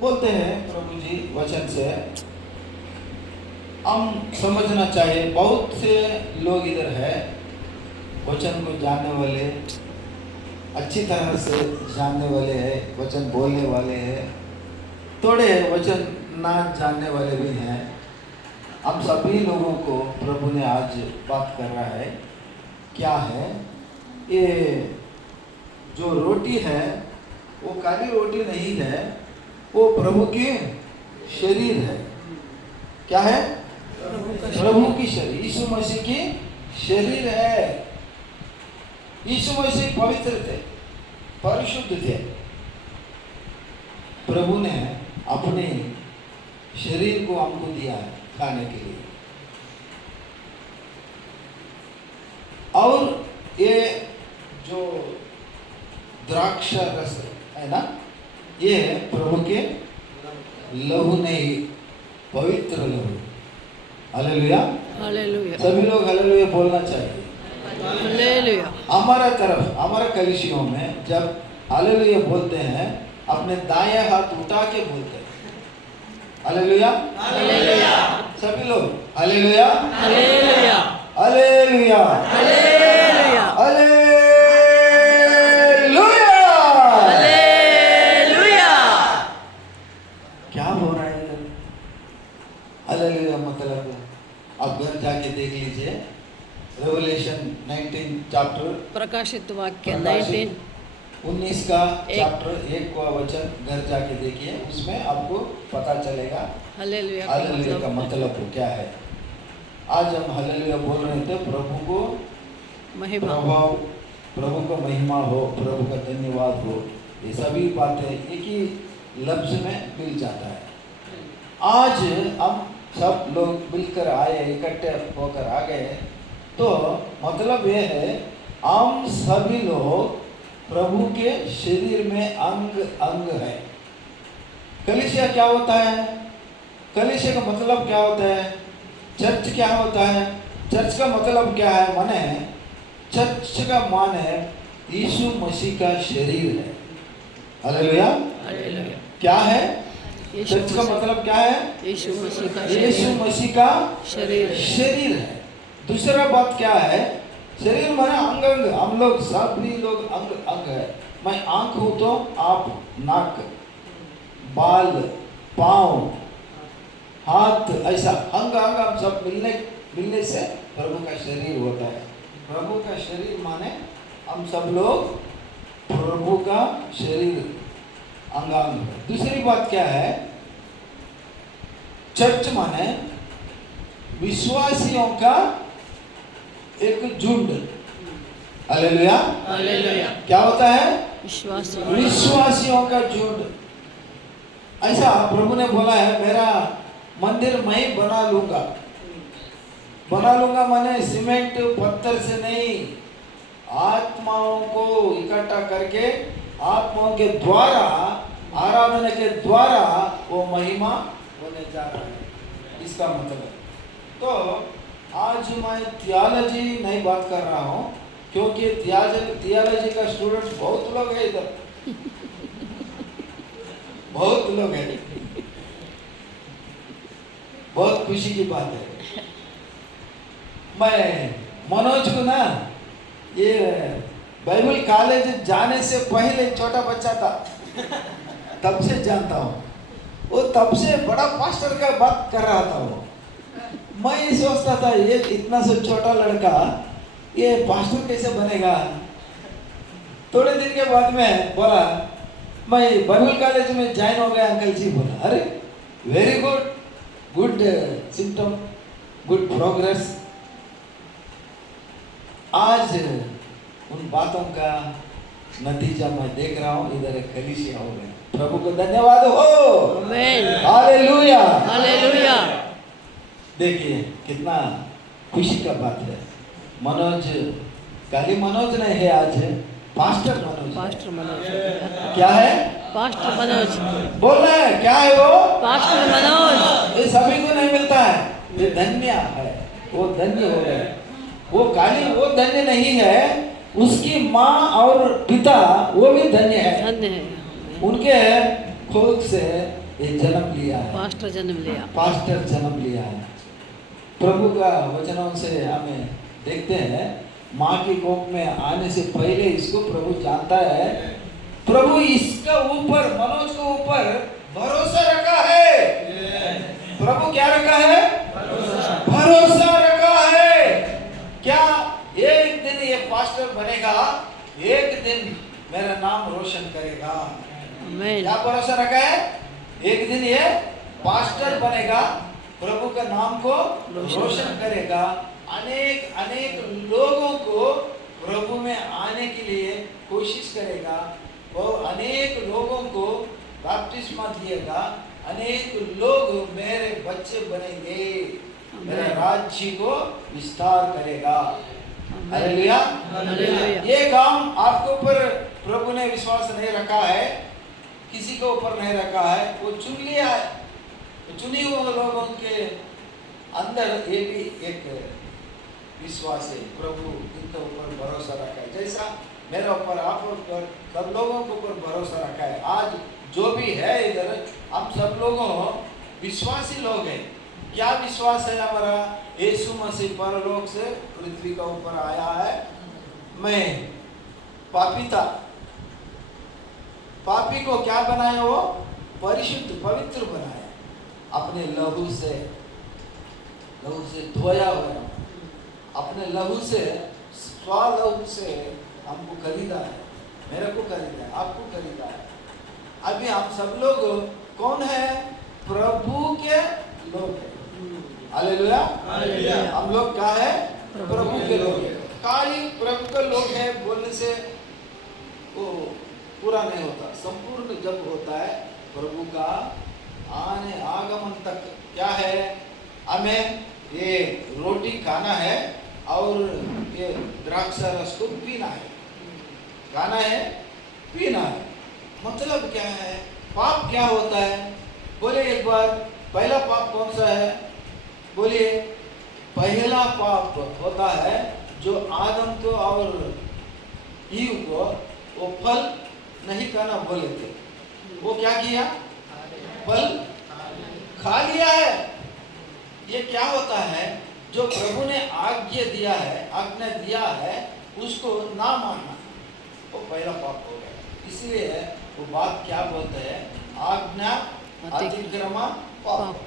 बोलते हैं प्रभु जी वचन से हम समझना चाहिए। बहुत से लोग इधर है वचन को जानने वाले, अच्छी तरह से जानने वाले हैं, वचन बोलने वाले हैं, थोड़े वचन ना जानने वाले भी हैं। हम सभी लोगों को प्रभु ने आज बात कर रहा है। क्या है ये जो रोटी है वो खाली रोटी नहीं है, वो प्रभु के शरीर है। क्या है? प्रभु की शरीर, यीशु मसीह की शरीर है। यीशु मसीह पवित्र थे, परिशुद्ध थे। प्रभु ने अपने शरीर को हमको दिया है खाने के लिए। और ये जो द्राक्ष रस है ना, ये प्रभु के लहू नहीं, पवित्र लहू। हालेलुया, हालेलुया, सभी लोग हालेलुया बोलना चाहिए। हालेलुया। हमारा तरफ, हमारा कलीसियों में जब हालेलुया बोलते हैं, अपने दायां हाथ उठा के बोलते हैं हालेलुया, हालेलुया, सभी लोग hallelujah, hallelujah, hallelujah, hallelujah, hallelujah. Hallelujah. क्या हो रहा है इधर? हालेलुया मतलब आप घर जाके देख लीजिए, रेवलेशन 19 चैप्टर, प्रकाशित वाक्य प्रकाशित 19 का एक। चैप्टर 1 का वचन घर जाके देखिए, उसमें आपको पता चलेगा हालेलुया का हालेलुया का मतलब मतलब क्या है। आज हम हालेलुया बोल रहे थे, प्रभु को महिमा। प्रभाव, प्रभु को महिमा हो, प्रभु का धन्यवाद हो, ये सभी बातें एक ही लफ्ज में मिल जाता है। आज हम सब लोग मिलकर आए, इकट्ठे होकर आ गए, तो मतलब ये है हम सभी लोग प्रभु के शरीर में अंग अंग है। कलीसिया क्या होता है? कलीसिया का मतलब क्या होता है? चर्च क्या होता है? चर्च का मतलब क्या है? माने चर्च का मान है यीशु मसीह का शरीर है। Hallelujah, hallelujah. क्या है? यीशु चर्च का मसीह- मतलब क्या है? यीशु मसीह का यीशु शरीर, मसीह का शरीर। शरीर है। दूसरा बात क्या है? शरीर माने अंग अंग, हम लोग सभी लोग अंग अंग है। मैं आंख हूं तो आप नाक, बाल, पांव, हाथ, ऐसा अंग अंग हम सब मिलने से प्रभु का शरीर होता है। प्रभु का शरीर माने हम सब लोग प्रभु का शरीर, अंगांग। दूसरी बात क्या है? चर्च माने विश्वासियों का एक झुंड। Hallelujah, hallelujah. क्या होता है? विश्वास। विश्वासियों का झुंड। ऐसा प्रभु ने बोला है, मेरा मंदिर मैं ही बना लूंगा। बना लूंगा माने सीमेंट पत्थर से नहीं, आत्माओं को इकट्ठा करके आत्माओं के द्वारा, आराधना के द्वारा वो महिमा होने जा रहा है। इसका मतलब तो आज मैं थियोलॉजी नहीं बात कर रहा हूँ, क्योंकि थियोलॉजी का स्टूडेंट बहुत लोग हैं इधर, बहुत लोग हैं। बहुत खुशी की बात है। मैं मनोज को ना, ये बाइबल कॉलेज जाने से पहले छोटा बच्चा था, तब से जानता हूँ। वो तब से बड़ा पास्टर का बात कर रहा था। वो मैं ये सोचता था, ये इतना से छोटा लड़का ये पास्टर कैसे बनेगा। थोड़े दिन के बाद में बोला, मैं बाइबल कॉलेज में ज्वाइन हो गया। अंकल जी बोला, अरे very good, good symptom, good progress. आज उन बातों का नतीजा मैं देख रहा हूँ, इधर एक कलीसिया हो गया। प्रभु को धन्यवाद हो, आमीन, हालेलुया, हालेलुया। देखिए कितना खुशी का बात है। मनोज, खाली मनोज नहीं है, आज पास्टर मनोज है। पास्टर मनोज। क्या है? पास्टर मनोज। बोल रहे हैं क्या है वो? पास्टर मनोज। ये सभी को नहीं मिलता है, ये धन्य है, वो धन्य हो गए। वो खाली वो धन्य नहीं है, उसकी माँ और पिता वो भी धन्य है। धन्य है। उनके खोज से ये जन्म लिया है, पास्टर जन्म लिया। पास्टर जन्म लिया है। प्रभु का वचनों से हमें देखते हैं, माँ की कोख में आने से पहले इसको प्रभु जानता है। प्रभु इसका ऊपर, मनोज को ऊपर भरोसा रखा है। प्रभु क्या रखा है? भरोसा रखा है। क्या एक दिन ये पास्टर बनेगा, एक दिन मेरा नाम रोशन करेगा। आमीन। क्या भरोसा रखा है? एक दिन ये पास्टर बनेगा, प्रभु का नाम को रोशन करेगा, अनेक अनेक लोगों को प्रभु में आने के लिए कोशिश करेगा, और अनेक लोगों को बपतिस्मा दिएगा, अनेक लोग मेरे बच्चे बनेंगे, मेरे राज्य को विस्तार करेगा। हालेलुया। हालेलुया। ये काम आपके ऊपर प्रभु ने विश्वास नहीं रखा है, किसी के ऊपर नहीं रखा है, वो चुन लिया है। चुने हुए लोगों के अंदर ये भी एक विश्वास है, प्रभु इनके ऊपर भरोसा रखा है, जैसा मेरे ऊपर, आप ऊपर, सब लोगों के ऊपर भरोसा रखा है। आज जो भी है इधर, हम सब लोगों विश्वासी लोग हैं। क्या विश्वास है हमारा? यीशु मसीह परलोक से पृथ्वी का ऊपर आया है। मैं पापी था, पापी को क्या बनाया? वो परिशुद्ध पवित्र बनाया, अपने लहू से धोया हुआ, अपने लहू से, स्वलहू से हमको खरीदा है, मेरे को खरीदा है, आपको खरीदा है। अभी हम सब लोग कौन है? प्रभु के लोग हैं। हालेलुया। हम लोग क्या है? प्रभु के लोग हैं। खाली प्रभु के लोग हैं बोलने से वो पूरा नहीं होता, संपूर्ण जब होता है प्रभु का आने आगमन तक। क्या है? हमें ये रोटी खाना है और ये द्राक्षा रस को पीना है। खाना है, पीना है, मतलब क्या है? पाप क्या होता है? बोले एक बार, पहला पाप कौन सा है? बोलिए। पहला पाप होता है जो आदम को और ईव को वो फल नहीं खाना बोले थे, वो क्या किया? फल खा लिया है। ये क्या होता है? जो प्रभु ने आज्ञा दिया है उसको ना मानना, वो पहला पाप हो गया। इसलिए वो बात क्या बोलते हैं? आज्ञा अतिक्रम पाप।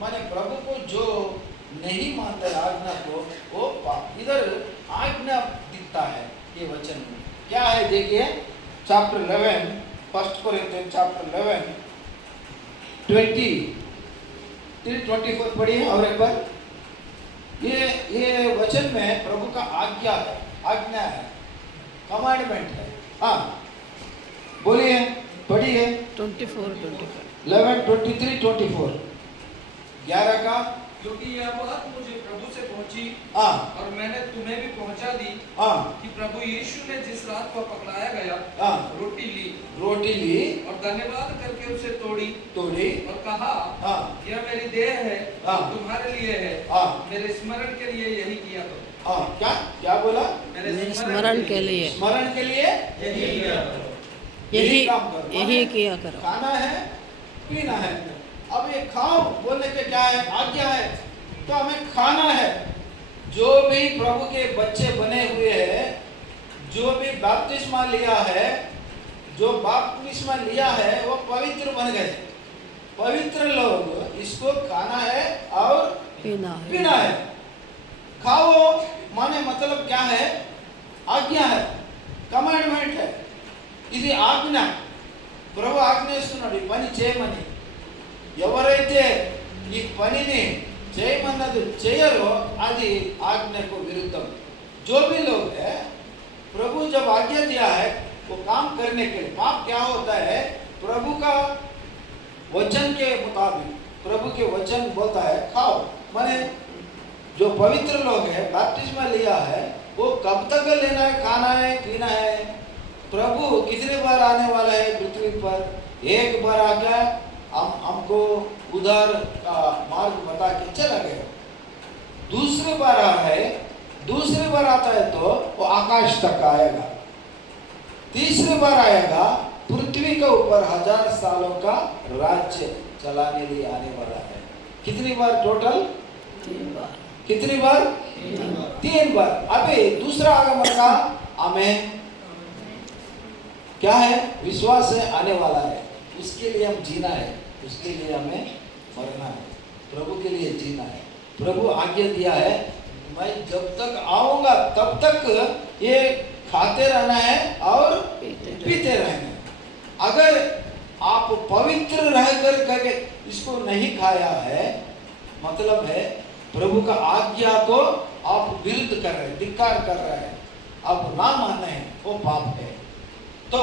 माने प्रभु को जो नहीं मानता है आज्ञा को, वो पाप। इधर आज्ञा दिखता है ये वचन में। क्या है? देखिए चैप्टर 11, 1 कोरिन्थियंस चैप्टर 11 23-24 पढ़िए और एक बार। ये वचन में प्रभु का आज्ञा है, आज्ञा है, कमांडमेंट है। हाँ बोलिए, पढ़िए। 11:23-24 11 का। क्योंकि यह बात मुझे प्रभु से पहुंची हाँ, और मैंने तुम्हें भी पहुंचा दी हाँ, कि प्रभु यीशु ने जिस रात को पकड़ाया गया हाँ, रोटी ली और धन्यवाद करके उसे तोड़ी और कहा, हाँ, यह मेरी देह है, हाँ, तुम्हारे लिए है, हाँ, मेरे स्मरण के लिए यही किया करो। हाँ, क्या बोला? मेरे स्मरण के लिए, स्मरण के लिए यही किया करो। यही काम करो। यही किया करो। खाना है, पीना है। अब ये खाओ बोलने के क्या है? आज्ञा है, तो हमें खाना है। जो भी प्रभु के बच्चे बने हुए हैं, जो भी बपतिस्मा लिया है, वो पवित्र बन गए। पवित्र लोग इसको खाना है और पीना है। खाओ माने मतलब क्या है? आज्ञा है, कमांडमेंट है। ఇది ఆజ్ఞ. ప్రభు ఆజ్ఞిస్తున్నాడు ఈ పని చేయమని. ఎవరైతే ఈ పనిని చేయమన్నది చేయరో అది आज्ञा को विरुद्धम। जो भी लोग है, प्रभु जब आज्ञा दिया है वो काम करने के लिए। पाप क्या होता है? प्रभु का वचन के मुताबिक, प्रभु के वचन बोलता है खाओ। माने जो पवित्र लोग है, बपतिस्मा लिया है, वो कब तक लेना है, खाना है, पीना है। प्रभु कितने बार आने वाला है पृथ्वी पर? एक बार आकर हमको उधर का मार्ग बता के चला गया। दूसरी बार आ रहा है, दूसरी बार आता है तो वो आकाश तक आएगा। तीसरी बार आएगा, पृथ्वी के ऊपर 1000 सालों का राज्य चलाने लिए आने वाला है। कितनी बार टोटल? 3 बार। कितनी बार? 3 बार। अभी दूसरा आगमन का हमें क्या है? विश्वास है, आने वाला है। उसके लिए हम जीना है, उसके लिए हमें मरना है, प्रभु के लिए जीना है। प्रभु आज्ञा दिया है, मैं जब तक आऊंगा तब तक ये खाते रहना है और पीते रहना है। अगर आप पवित्र रहकर करके इसको नहीं खाया है, मतलब है प्रभु का आज्ञा को आप विरुद्ध कर रहे हैं, धिक्कार कर रहे हैं, आप ना माने हैं, वो पाप है। तो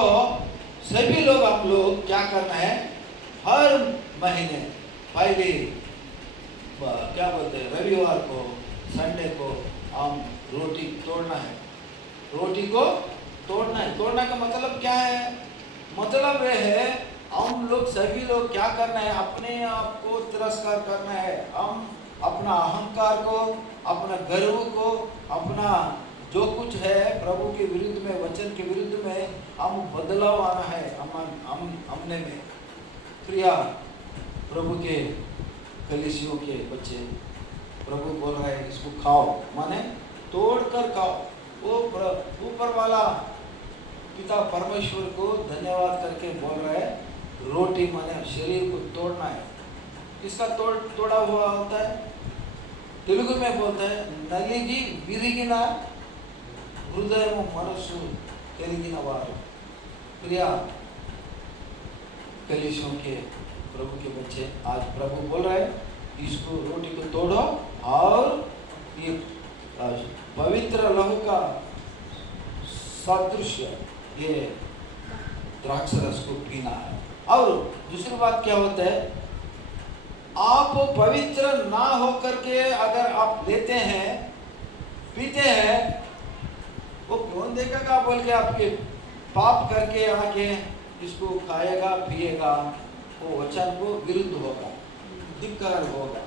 सभी लोग, हम लोग क्या करना है? हर महीने पहले क्या बोलते हैं, रविवार को, संडे को हम रोटी तोड़ना है। रोटी को तोड़ना है। तोड़ने का मतलब क्या है? मतलब यह है, हम लोग सभी लोग क्या करना है? अपने आप को तिरस्कार करना है। हम अपना अहंकार को, अपना गर्व को, अपना जो कुछ है प्रभु के विरुद्ध में, वचन के विरुद्ध में, हम बदलाव आना है हमने में। प्रिया प्रभु के कलीसियों के बच्चे, प्रभु बोल रहे हैं इसको खाओ, माने तोड़ कर खाओ। वो ऊपर वाला पिता परमेश्वर को धन्यवाद करके बोल रहे हैं, रोटी माने शरीर को तोड़ना है। किसका तोड़ा हुआ होता है? तेलुगु में बोलते हैं, नलिगी विरिगिन हृदय मनस्सु कलिगिन वारु। प्रिया कलीसियों के प्रभु के बच्चे, आज प्रभु बोल रहे हैं इसको, रोटी को तोड़ो और ये पवित्र लहू का सादृश्य ये द्राक्ष रस को पीना है। और दूसरी बात क्या होता है? आप पवित्र ना होकर के अगर आप लेते हैं, पीते हैं, वो कौन देखेगा बोल के आपके पाप करके आके इसको खाएगा, पिएगा, वो वचन को विरुद्ध होगा, धिक्कार होगा।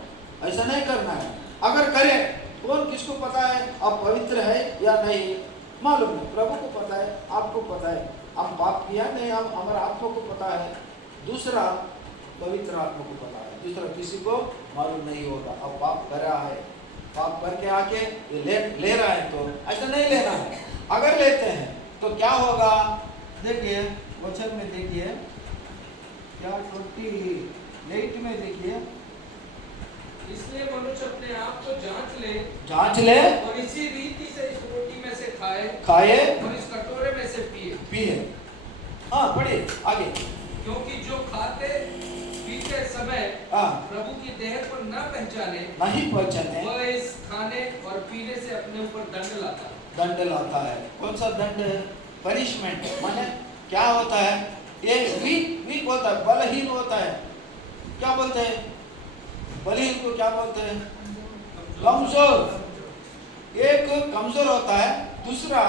ऐसा नहीं करना है। अगर करें, कौन किसको पता है आप पवित्र है या नहीं? मालूम है, प्रभु को पता है, आपको पता है। हम पाप किया नहीं, हम हमारे आत्मा को पता है, दूसरा पवित्र आत्मा को पता है, दूसरा किसी को मालूम नहीं होगा। अब पाप कर रहा है, पाप करके आके ये ले रहा है, तो ऐसा नहीं लेना है। अगर लेते हैं तो क्या होगा? देखिए वचन में, देखिए क्या 28 में देखिए, इसलिए मनुष्य अपने आप को जांच ले और इसी रीति से इस रोटी में से खाए और इस कटोरे में से पिए। हाँ, पढ़िए आगे। क्योंकि जो खाते पीते समय प्रभु की देह को न पहचाने, वह इस खाने और पीने से अपने ऊपर दंड लाता है। कौन सा दंड? पनिशमेंट। माने क्या होता है? ये वीक होता है, बलहीन होता है। क्या बोलते हैं बलहीन को? क्या बोलते हैं? कमजोर। एक कमजोर होता है, दूसरा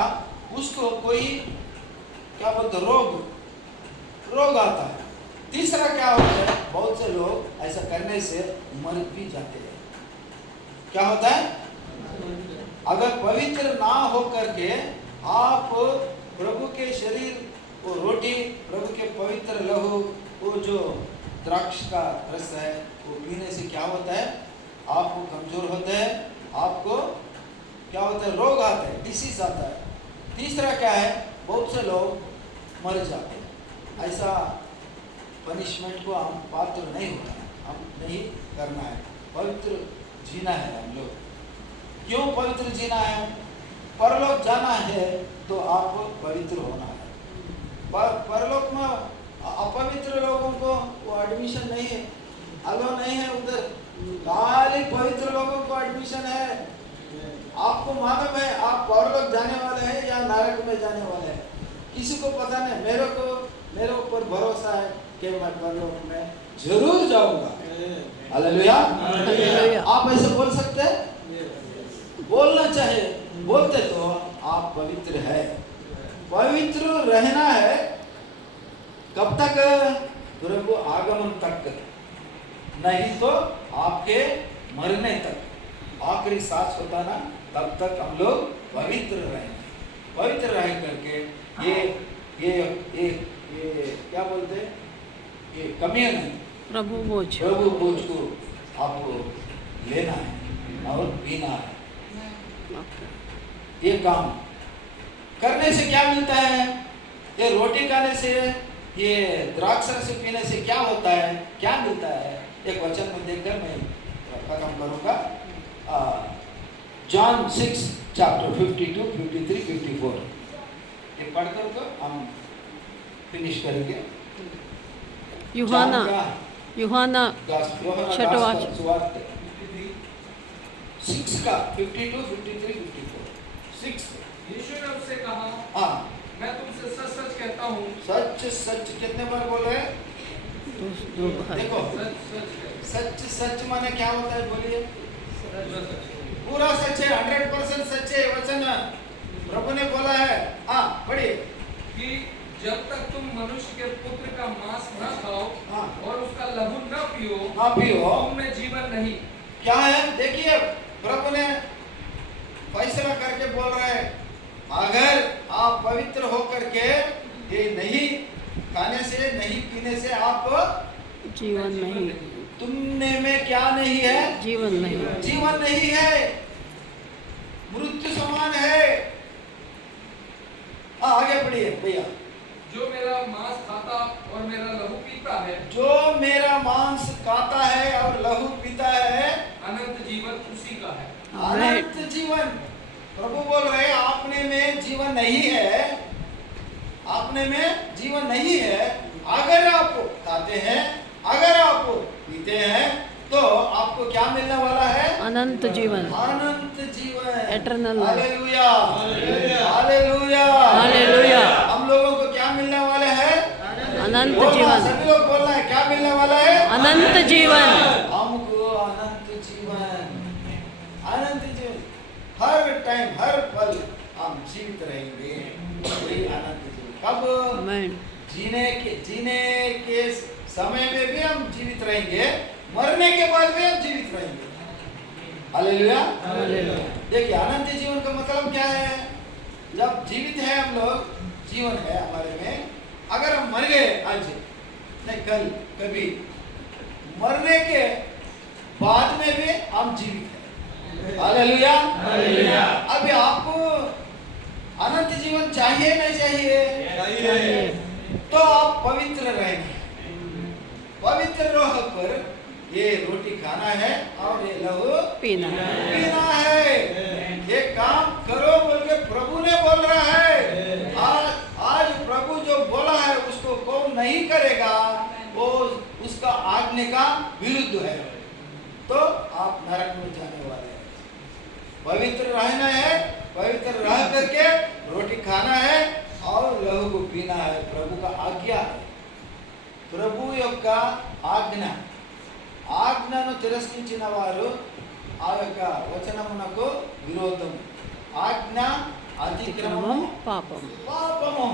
उसको कोई क्या बोलते हैं, रोग आता है। तीसरा क्या होता है? बहुत से लोग ऐसा करने से मर भी जाते हैं। क्या होता है? अगर पवित्र ना हो करके आप प्रभु के शरीर, वो रोटी, प्रभु के पवित्र लहू, वो जो द्राक्ष का रस है, वो पीने से क्या होता है? आपको कमजोर होते हैं, आपको क्या होता है? रोग आता है, डिसीज आता है। तीसरा क्या है? बहुत से लोग मर जाते हैं। ऐसा पनिशमेंट को हम पात्र नहीं होना है, हम नहीं करना है। पवित्र जीना है हम लोग। क्यों पवित्र जीना है? परलोक जाना है तो आपको पवित्र होना है। परलोक में अपवित्र लोगों को वो एडमिशन नहीं है, अलो नहीं है उधर। खाली पवित्र लोगों को एडमिशन है। आपको मालूम है आप परलोक जाने वाले हैं या नरक में जाने वाले हैं? किसी को पता नहीं। मेरे ऊपर भरोसा है कि मैं परलोक में जरूर जाऊंगा। हालेलुया। आप ऐसे बोल सकते हैं? बोलना चाहिए। बोलते तो आप पवित्र है। पवित्र रहना है कब तक? प्रभु आगमन तक, नहीं तो आपके मरने तक, आखिरी सांस होता ना, तब तक हम लोग पवित्र रहेंगे। पवित्र रह करके ये ये क्या बोलते हैं, ये कमियन है, प्रभु बोझ प्रभु बोझ को आपको लेना है और पीना है। ये काम करने से क्या मिलता है? ये रोटी खाने से, ये द्राक्ष रस पीने से क्या होता है, क्या मिलता है? एक वचन में देखकर मैं खत्म करूंगा। जॉन 6 चैप्टर 52, 53, 54 ये पढ़कर तो हम फिनिश करेंगे। यूहन्ना यूहन्ना छठवां 6 का 52, 53, 54 6। यीशु ने उससे कहा, हाँ, मैं तुमसे सच सच कहता हूँ, सच सच कितने बार बोल रहे हैं? दो बार देखो, सच सच कहता सच सच माने क्या होता है बोलिए? हूँ। पूरा सच है, 100% सच है वचन प्रभु ने बोला है। हाँ पढ़िए। कि जब तक तुम मनुष्य के पुत्र का मांस न खाओ हाँ। और उसका लहू न पियो, हाँ पियो। तुम में जीवन नहीं। क्या है देखिए, प्रभु ने फैसला करके बोल रहे हैं, अगर आप पवित्र होकर के ये नहीं खाने से, नहीं पीने से आप जीवन नहीं, तुमने में क्या नहीं है? जीवन नहीं, जीवन नहीं है, मृत्यु समान है। हाँ आगे पढ़िए भैया। जो मेरा मांस खाता और मेरा लहू पीता है, जो मेरा मांस खाता है और लहू पीता है, अनंत जीवन उसी का है। अनंत जीवन। प्रभु बोल रहे हैं, आपने में जीवन नहीं है, आपने में जीवन नहीं है। अगर आप खाते हैं, अगर आप पीते हैं, तो आपको क्या मिलने वाला है? अनंत जीवन, अनंत जीवन, Eternal life. Hallelujah, hallelujah, hallelujah. हम लोगों को क्या मिलने वाले हैं? अनंत बोलना, जीवन, सभी लोग बोलना है, क्या मिलने वाला है? अनंत जीवन, हमको अनंत जीवन, अनंत जीवन। हर टाइम, हर पल हम जीवित रहेंगे, यही अनंत जीवन। कब? आमेन। जीने के समय में भी हम जीवित रहेंगे, मरने के बाद भी हम जीवित रहेंगे। Hallelujah, hallelujah. देखिए अनंत जीवन का मतलब क्या है? जब जीवित है हम लोग, जीवन है हमारे में। अगर हम मर गए आज नहीं कल, कभी मरने के बाद में भी हम जीवित हैं। Hallelujah, hallelujah. अभी आपको अनंत जीवन चाहिए नहीं चाहिए? तो आप पवित्र रहेंगे, पवित्र रहकर ये रोटी खाना है और ये लहू पीना पीना है। ये काम करो बोल के प्रभु ने बोल रहा है। आज प्रभु जो बोला है उसको कौन नहीं करेगा, वो उसका आज्ञा का विरुद्ध है, तो आप नरक में जाने वाले हैं। पवित्र रहना है, पवित्र रह करके रोटी खाना है और लहू को पीना है। प्रभु का आज्ञा है, ప్రభు యొక్క ఆజ్ఞను తిరస్కరించిన వారు ఆ యొక్క వచనమునకు విరోధం। ఆజ్ఞ अतिक्रमण पापम, पापम,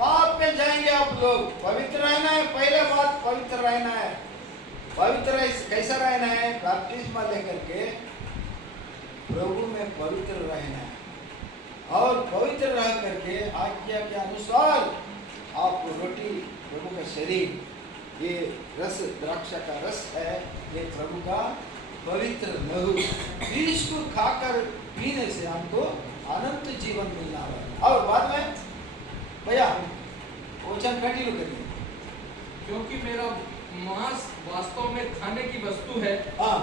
पाप में जाएंगे आप लोग। पवित्र रहना है, पहले बात पवित्र रहना है। पवित्र कैसा रहना है? बैप्टिज्म लेकर के प्रभु में पवित्र रहना है और पवित्र रह करके आज्ञा के अनुसार आप रोटी, प्रभु का शरीर, ये रस द्राक्षा का रस है, ये प्रभु का पवित्र लहू, इसको खाकर पीने से हमको अनंत जीवन मिलना है। और बाद में भैया वचन कंटिन्यू करिए। क्योंकि मेरा मांस वास्तव में खाने की वस्तु है हाँ,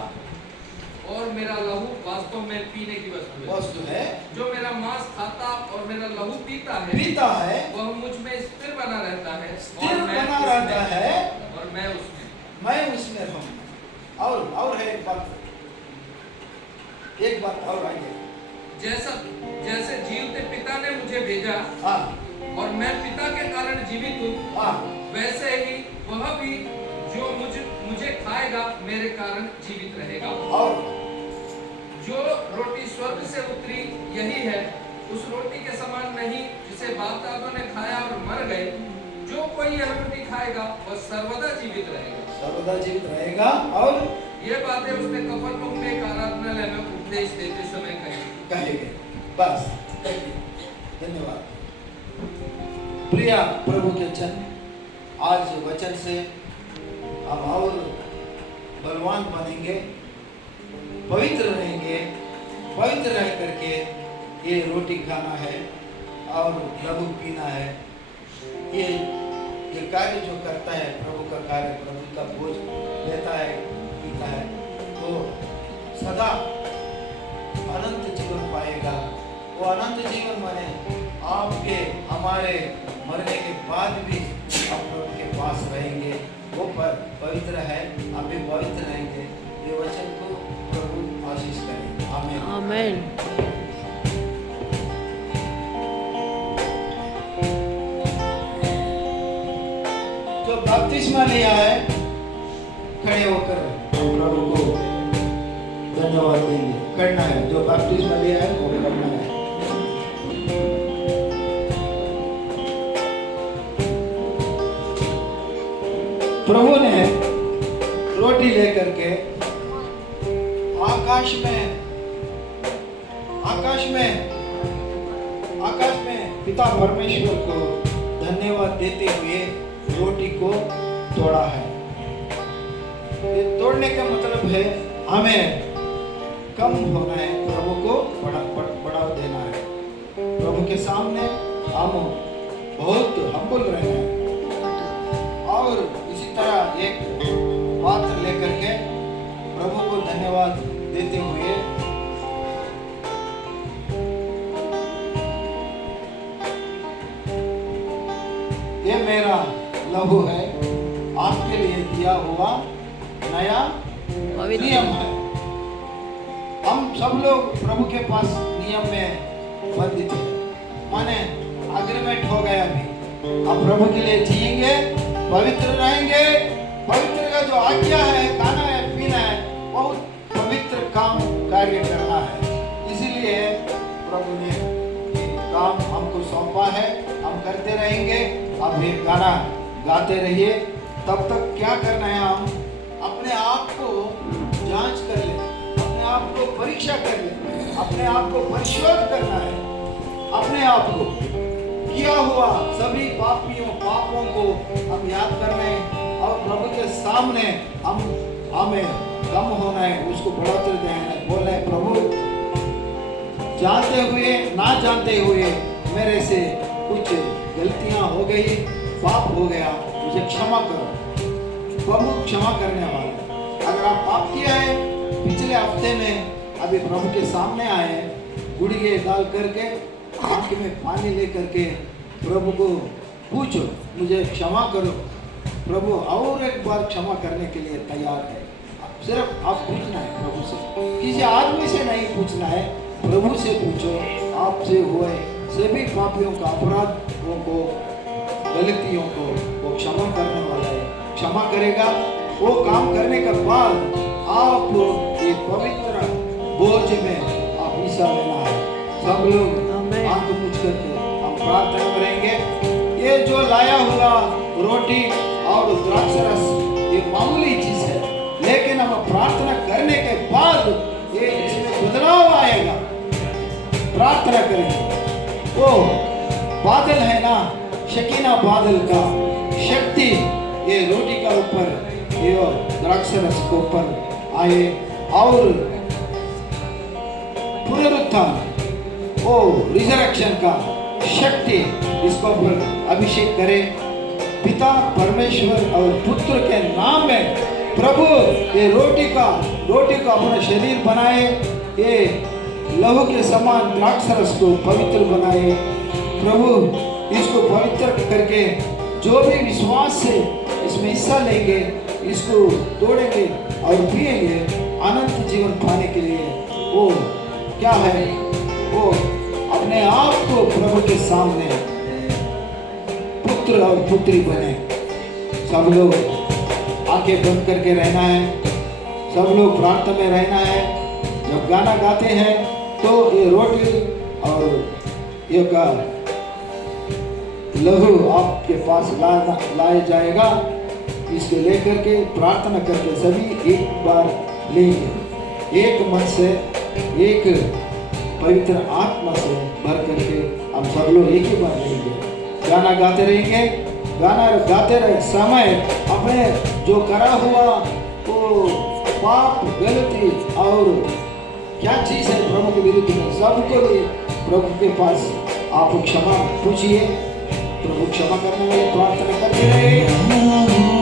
और मेरा लहू वास्तव में पीने की वस्तु है। जो मेरा मांस खाता और मेरा लहू पीता है, वह मुझ में स्थिर बना रहता है, स्थिर बना रहता है और मैं उसमें रहूंगा। और है एक बात और आगे। जैसे जीवते पिता ने मुझे भेजा हाँ, और मैं पिता के कारण जीवित हूँ, हाँ, वैसे ही वह भी जो मुझे खाएगा मेरे कारण जीवित रहेगा। और जो रोटी स्वर्ग से उतरी यही है, उस रोटी के समान नहीं जिसे बाप दादों ने खाया और मर गए। जो कोई यह रोटी खाएगा वह सर्वदा जीवित रहेगा। और ये बातें उसने कफरनहूम में एक आराधनालय में उपदेश देते समय कही। कहेंगे बस। धन्यवाद। प्रिय प्रभु के जन, आज वचन से हम और बलवान बनेंगे, पवित्र रहेंगे। पवित्र रह करके ये रोटी खाना है और लहू पीना है। ये कार्य जो करता है प्रभु का कार्य, प्रभु का बोझ लेता है, पीता है, तो सदा अनंत जीवन पाएगा। वो अनंत जीवन माने आपके हमारे मरने के बाद भी हम प्रभु के पास रहेंगे। वो पर पवित्र है, हम भी पवित्र रहेंगे। ये वचन को प्रभु आशीष करें। आमीन। आमीन। जो बपतिस्मा लिया है, खड़े होकर प्रभु को धन्यवाद देंगे। करना है, जो बपतिस्मा लिया है वो करना है। प्रभु ने रोटी लेकर के आकाश में पिता परमेश्वर को धन्यवाद देते हुए रोटी को तोड़ा है। ये तोड़ने का मतलब है हमें कम होना है, प्रभु को बढ़ावा देना है। प्रभु के सामने हम बहुत हम्बल रहना है। और इसी तरह एक पात्र लेकर के प्रभु को धन्यवाद देते हुए ये मेरा लहू है, आपके लिए दिया हुआ नया नियम है। हम सब लोग प्रभु के पास नियम में बंधित हैं, माने अग्रीमेंट हो गया। अभी हम प्रभु के लिए जिएंगे, पवित्र रहेंगे। पवित्र का जो आज्ञा है, खाना है, पीना है, बहुत पवित्र काम कार्य करना है। इसीलिए प्रभु ने ये काम हमको सौंपा है, हम करते रहेंगे। अब ये गाना गाते रहिए। तब तक क्या करना है, हम अपने आप को जांच कर ले, अपने आप को परीक्षा कर ले, अपने आप को परिशोध करना है। अपने आप को किया हुआ सभी पापों को हम याद करना है और प्रभु के सामने हमें कम होना है, उसको बढ़ाते देना है। बोलना है, प्रभु जानते हुए ना जानते हुए मेरे से कुछ गलतियां हो गई, पाप हो गया, मुझे क्षमा करो। प्रभु क्षमा करने वाला। अगर आप पाप किया है, पिछले हफ्ते में अभी प्रभु के सामने आए, गुड़िए डाल करके आंख में पानी ले करके प्रभु को पूछो, मुझे क्षमा करो। प्रभु और एक बार क्षमा करने के लिए तैयार है। सिर्फ आप पूछना है प्रभु से, किसी आदमी से नहीं पूछना है, प्रभु से पूछो। आपसे हुए सभी पापियों का, अपराधों को, गलतियों को वो क्षमा करने वाला है, क्षमा करेगा। वो काम करने के बाद आप ये पवित्र बोझ में आप हिस्सा लेना है। सब लोग आंख मूंद करके हम प्रार्थना करेंगे। ये जो लाया हुआ रोटी और द्राक्ष रस ये मामूली चीज है, लेकिन हम प्रार्थना करने के बाद ये इसमें बदलाव आएगा। प्रार्थना करेंगे। वो बादल है ना, शकीना बादल का शक्ति ये रोटी का ऊपर, ये द्राक्ष रस के ऊपर आए और पुनरुत्थान, वो रिजरेक्शन का शक्ति इसको ऊपर अभिषेक करे। पिता परमेश्वर और पुत्र के नाम में प्रभु ये रोटी को अपना शरीर बनाए, ये लहू के समान द्राक्ष रस को पवित्र बनाए। प्रभु इसको पवित्र करके जो भी विश्वास से इसमें हिस्सा लेंगे, इसको तोड़ेंगे और पिएंगे, अनंत जीवन पाने के लिए वो क्या है, वो अपने आप को प्रभु के सामने पुत्र और पुत्री बने। सब लोग आंखें बंद करके रहना है, सब लोग प्रार्थना में रहना है। जब गाना गाते हैं तो ये रोटी और ये का लहू आपके पास लाया जाएगा। इसको लेकर के प्रार्थना करके सभी एक बार लेंगे, एक मन से, एक पवित्र आत्मा से भर करके हम सब लोग एक ही बार लेंगे। गाना गाते रहेंगे। गाना गाते रहे समय अपने जो करा हुआ वो पाप गलती और क्या चीज़ है प्रभु के विरुद्ध में सबको लिए प्रभु के पास आप क्षमा पूछिए। प्रभु क्षमा करने वाले प्रार्थना करते रहे।